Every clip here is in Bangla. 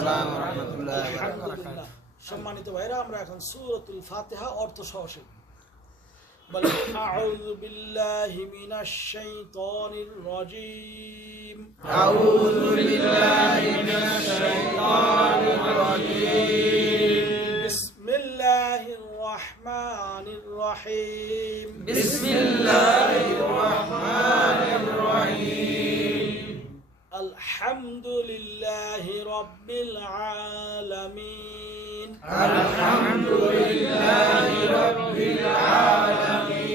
আসসালাম রহমতুল্লাহ আলহামদুলিল্লাহ সম্মানিত ভাইরা আমরা এখন সূরাতুল ফাতিহা অর্থ সহ শিখব বলেন আউযু বিল্লাহি মিনাশ শাইতানির রাজীম أعوذ بالله الحمد لله رب العالمين. الحمد لله رب العالمين.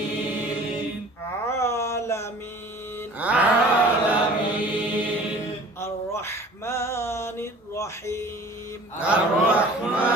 عالمين عالمين الرحمن الرحيم. الرحمن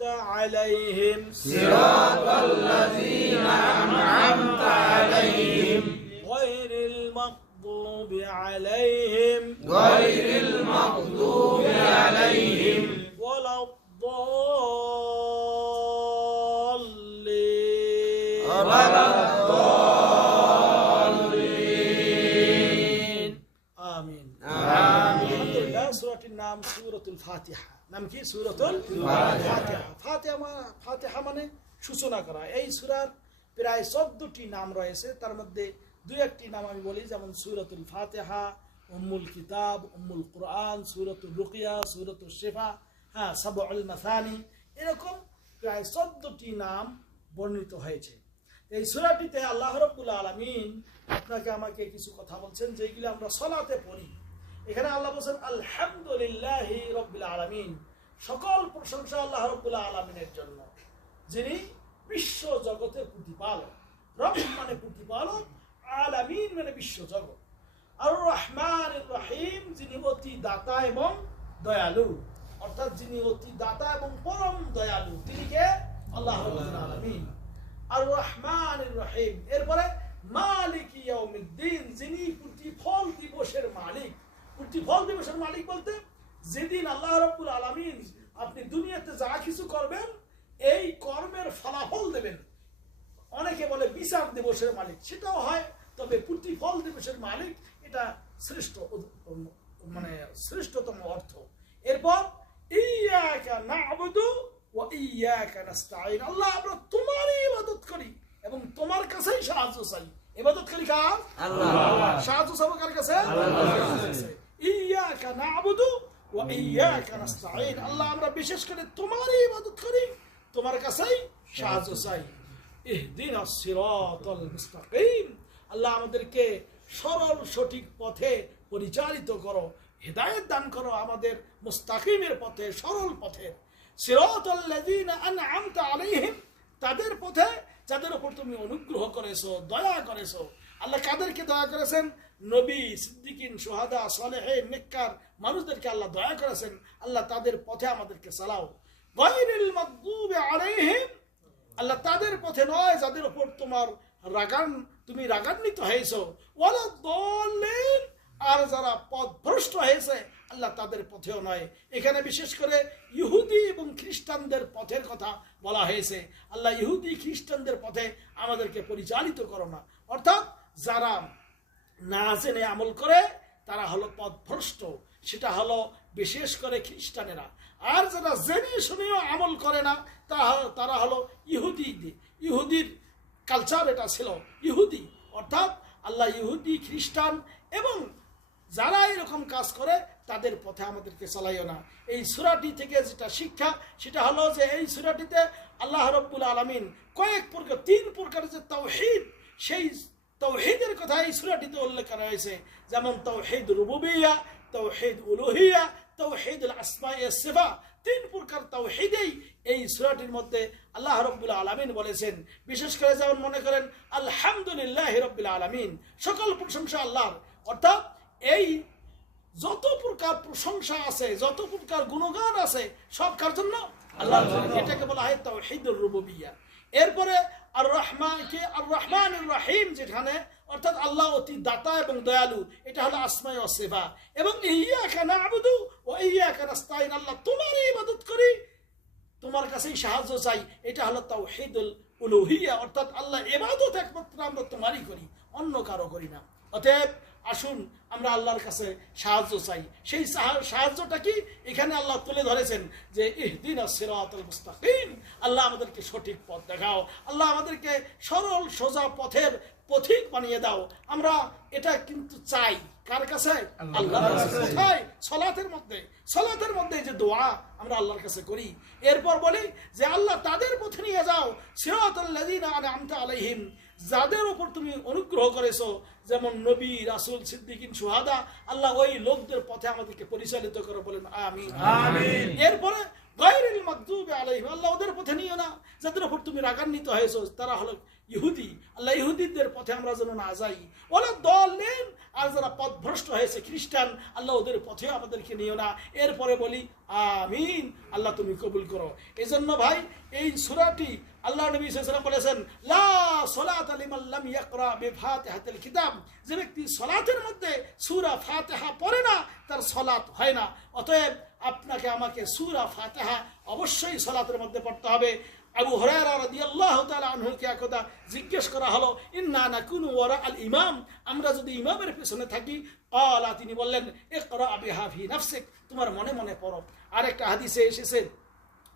أنعمت عليهم. صراط الذين أنعمت عليهم. غير المغضوب عليهم. غير المغضوب عليهم. ولا الضالين. ولا الضالين آمين. آمين الحمد لله. سورة النام سورة الفاتحة. নাম কি? সুরতুল ফাতিহা। ফাতিহা মানে সূচনা করা। এই সুরার প্রায় 14টি নাম রয়েছে। তার মধ্যে দুই একটি নাম আমি বলি, যেমন সুরতুল ফাতেহা, উম্মুল কিতাব, উম্মুল কোরআন সুরতুল রুকিয়া সুরতুল শিফা হ্যাঁ সাবউল মাসানি। এরকম প্রায় 14টি নাম বর্ণিত হয়েছে। এই সুরাটিতে আল্লাহ রাব্বুল আলামিন আপনাকে আমাকে কিছু কথা বলছেন, যেগুলো আমরা সলাতে পড়ি। এখানে আল্লাহ বলছেন, আলহামদুলিল্লাহ রব্বিল আলামিন। সকল প্রশংসা আল্লাহ রব্বুল আলমিনের জন্য, যিনি বিশ্ব জগতের প্রতিপালক। রব মানে প্রতিপালক, আলামিন মানে বিশ্ব জগৎ। আর রহমান রহিম, যিনি অতি দাতা এবং দয়ালু। অর্থাৎ যিনি অতি দাতা এবং পরম দয়ালু, তিনি কে? আল্লাহ আলামিন। আর রহমান রহিম। এরপরে, মালিক ইয়াউমিদ্দিন, যিনি প্রতিফল দিবসের মালিক। প্রতিফল দিবসের মালিক বলতে যেদিন আল্লাহ রব্বুল আলামিন আপনি দুনিয়াতে যা কিছু করবেন এই কর্মের ফলাফল দেবেন। অনেকে বলে বিচার দিবসের মালিক সেটাও হয় তবে প্রতিফল দিবসের মালিক এটা শ্রেষ্ঠ মানে শ্রেষ্ঠতম অর্থ। এরপর ইয়াকা না'বুদু ওয়া ইয়াকা নাস্তাঈন। আল্লাহ আমরা তোমারই ইবাদত করি এবং তোমার কাছেই সাহায্য চাই। ইবাদত করি কার? আল্লাহ। সাহায্য চাবো কার কাছে? আমাদেরকে সরল সঠিক পথে পরিচালিত করো, হেদায়েত দান করো আমাদের মুস্তাকিমের পথে, সরল পথে। তাদের পথে, যাদের উপর তুমি অনুগ্রহ করেছ, দয়া করেছ। আল্লাহ, কাদেরকে দয়া করেছেন? নবী, সিদ্দিকিন, সোহাদা সালেহে নেককার মানুষদেরকে আল্লাহ দয়া করেছেন। আল্লাহ তাদের পথে আমাদেরকে চালাও আল্লাহ তাদের পথে নয় যাদের উপর তোমার রাগান, তুমি রাগান্বিত হয়েছো। আর যারা পথ ভ্রষ্ট হয়েছে, আল্লাহ তাদের পথেও নয়। এখানে বিশেষ করে ইহুদি এবং খ্রিস্টানদের পথের কথা বলা হয়েছে। আল্লাহ ইহুদি, খ্রিস্টানদের পথে আমাদেরকে পরিচালিত করো না। অর্থাৎ যারা না জেনে আমল করে, তারা হলো পথভ্রষ্ট। সেটা হলো বিশেষ করে খ্রিস্টানেরা। আর যারা জেনে শুনেও আমল করে না, তা তারা হলো ইহুদি। ইহুদির কালচার এটা ছিল, ইহুদি। অর্থাৎ আল্লাহ ইহুদি, খ্রিস্টান এবং যারা এরকম কাজ করে, তাদের পথে আমাদেরকে চালাইও না। এই সুরাটি থেকে যেটা শিক্ষা, সেটা হলো যে এই সুরাটিতে আল্লাহ রব্বুল আলমিন কয়েক প্রকার, তিন প্রকার যে তৌহিদ সেই তৌহিদের কথা এই সুরাটিতে উল্লেখ করা হয়েছে। যেমন তৌহিদ রুবুবিয়া, তৌহিদ উলুহিয়া তাওহীদুল আসমা তিন প্রকার তাওহীদেই এই সূরাটির মধ্যে আল্লাহ রাব্বুল আলামিন বলেছেন। বিশেষ করে যেমন মনে করেন, আলহামদুলিল্লাহ রাব্বিল আলামিন, সকল প্রশংসা আল্লাহর। অর্থাৎ এই যত প্রকার প্রশংসা আছে, যত প্রকার গুণগান আছে, সব কার জন্য? আল্লাহর জন্য। এটাকে বলা হয় তাওহীদুর রুবুবিয়্যা এরপরে আর রহমান কি আর রহমান রাহিম যেখানে, অর্থাৎ আল্লাহ অতি দাতা এবং দয়ালু, এটা হলো আসমাই ও সেবা এবং ইয়া কানা আবুদু ও ইয়া কানা স্তাইন আল্লাহ তোমারই ইবাদত করি, তোমার কাছেই সাহায্য চাই, এটা হলো তাওহীদুল উলুহিয়া, অর্থাৎ আল্লাহ এবাদত একমাত্র আমরা তোমারই করি, অন্য কারও করি না। অতএব আসুন আমরা আল্লাহর কাছে সাহায্য চাই। সেই সাহায্যটা কি? এখানে আল্লাহ তুলে ধরেছেন যে ইহদিন সিরাতুল মুস্তাকিম। আল্লাহ আমাদেরকে সঠিক পথ দেখাও। আল্লাহ আমাদেরকে সরল সোজা পথের পথিক বানিয়ে দাও। আমরা এটা কিন্তু চাই। কার কাছে? আল্লাহর কাছে। কোথায়? সলাতের মধ্যে। সলাতের মধ্যে যে দোয়া আমরা আল্লাহর কাছে করি। এরপর বলি যে আল্লাহ তাদের পথে নিয়ে যাও। সিরাতাল্লাযীনা আনআমতা আলাইহিম। যাদের ওপর তুমি অনুগ্রহ করেছ যেমন নবী রাসুল সিদ্দিকিন সুহাদা আল্লাহ ওই লোকদের পথে আমাদেরকে পরিচালিত করে বলেন আমিন। আমিন। এরপরে গায়রিল মাগদুবি আলাইহিম আল্লাহ ওদের পথে নিও না যাদের উপর তুমি রাগান্বিত হয়েছো তারা হলো ইহুদি। আল্লাহ ইহুদিদের পথে আমরা যেন না যাই। ওলা দল নেন আর যারা পথভ্রষ্ট হয়েছে খ্রিস্টান আল্লাহ ওদের পথে আমাদেরকে নিও না। এরপরে বলি আমিন আল্লাহ তুমি কবুল করো। এই জন্য ভাই এই সুরাটি আল্লাহ নবী সাল্লাম বলেছেন, লা সলাত লিমান লাম ইয়াকরা বিফাতিহাতিল কিতাব। যে ব্যক্তি সলাতের মধ্যে সূরা ফাতিহা পড়ে না, তার সলাত হয় না। অতএব আপনাকে আমাকে সূরা ফাতিহা অবশ্যই সলাতের মধ্যে পড়তে হবে। আবু হরায়রা রাদিয়াল্লাহু তাআলা আনহুকে একদা জিজ্ঞেস করা হলো, ইন্না নাকুনু ওয়ারা আল ইমাম? আমরা যদি ইমামের পেছনে থাকি, ক্বালা তিনি বললেন, ইকরা বিহা ফি নাফসিক। তোমার মনে মনে পড়ো। আরেকটা হাদিসে এসেছে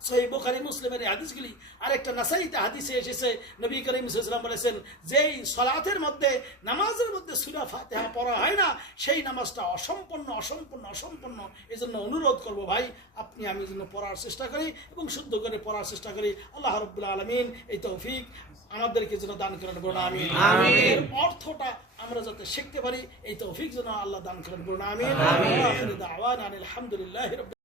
সহি বুখারী মুসলিমের এই হাদিসগুলি। আরেকটা নাসাইতে হাদিসে এসেছে নবী করিম সাল্লাল্লাহু বলেছেন যেই সলাতের মধ্যে নামাজের মধ্যে সূরা ফাতিহা পড়া হয় না সেই নামাজটা অসম্পূর্ণ অসম্পূর্ণ অসম্পূর্ণ। এজন্য অনুরোধ করব ভাই আপনি আমি যেন পড়ার চেষ্টা করি এবং শুদ্ধ করে পড়ার চেষ্টা করি। আল্লাহ রাব্বুল আলামিন এই তৌফিক আমাদেরকে যেন দান করেন আমিন। এর অর্থটা আমরা যাতে শিখতে পারি এই তৌফিক যেন আল্লাহ দান করেন। আখির দাওয়ানা আলহামদুলিল্লাহি